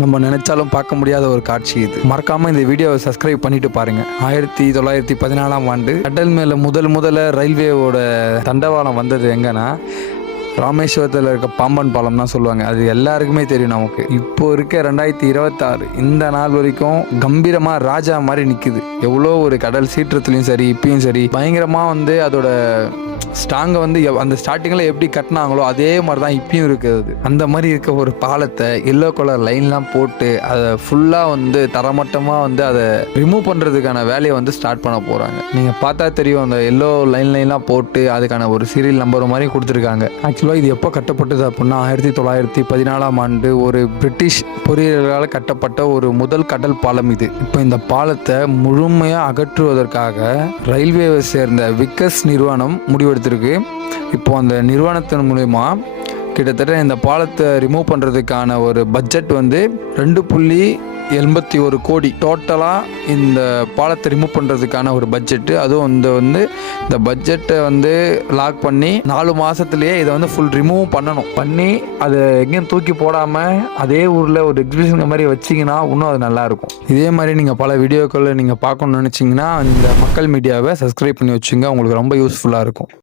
நம்ம நினைச்சாலும் பார்க்க முடியாத ஒரு காட்சி இது. மறக்காம இந்த வீடியோவை சப்ஸ்கிரைப் பண்ணிட்டு பாருங்க. 1914ஆம் ஆண்டு கடல் மேல முதல்ல ரயில்வேவோட தண்டவாளம் வந்தது எங்கன்னா ராமேஸ்வரத்தில் இருக்க பாம்பன் பாலம் தான் சொல்லுவாங்க. அது எல்லாருக்குமே தெரியும் நமக்கு. இப்போ இருக்க 2026 இந்த நாள் வரைக்கும் கம்பீரமாக ராஜா மாதிரி நிற்குது. எவ்வளோ ஒரு கடல் சீற்றத்துலையும் சரி இப்பயும் சரி பயங்கரமாக அதோட ஸ்ட்ராங்கை அந்த ஸ்டார்டிங்கில் எப்படி கட்டினாங்களோ அதே மாதிரி தான் இப்பயும் இருக்குது. அந்த மாதிரி இருக்க ஒரு பாலத்தை எல்லோ கலர் லைன்லாம் போட்டு அதை ஃபுல்லாக தரமட்டமாக அதை ரிமூவ் பண்ணுறதுக்கான வேலையை ஸ்டார்ட் பண்ண போகிறாங்க. நீங்கள் பார்த்தா தெரியும், அந்த எல்லோ லைன்லாம் போட்டு அதுக்கான ஒரு சீரியல் நம்பர் மாதிரி கொடுத்துருக்காங்க. ஆக்சுவலாக இது எப்போ கட்டப்பட்டது அப்படின்னா 1914ஆம் ஆண்டு ஒரு பிரிட்டிஷ் பொறியியலால் கட்டப்பட்ட ஒரு முதல் கடல் பாலம் இது. இப்போ இந்த பாலத்தை முழுமையாக அகற்றுவதற்காக ரயில்வேவை சேர்ந்த விக்கஸ் நிறுவனம் முடிவெடுத்திருக்கு. இப்போ அந்த நிறுவனத்தின் மூலமா கிட்டத்தட்ட இந்த பாலத்தை ரிமூவ் பண்ணுறதுக்கான ஒரு பட்ஜெட் 2.81 கோடி டோட்டலாக இந்த பாலத்தை ரிமூவ் பண்ணுறதுக்கான ஒரு பட்ஜெட்டு. அதுவும் இந்த பட்ஜெட்டை லாக் பண்ணி 4 மாதத்துலேயே இதை ஃபுல் ரிமூவ் பண்ணி அதை எங்கேயும் தூக்கி போடாமல் அதே ஊரில் ஒரு எக்ஸிபிஷன் மாதிரி வச்சிங்கன்னா இன்னும் அது நல்லாயிருக்கும். இதே மாதிரி நீங்கள் பல வீடியோக்களை நீங்கள் பார்க்கணும்னு நினச்சிங்கன்னா இந்த மக்கள் மீடியாவை சப்ஸ்கிரைப் பண்ணி வச்சுங்க. உங்களுக்கு ரொம்ப யூஸ்ஃபுல்லாக இருக்கும்.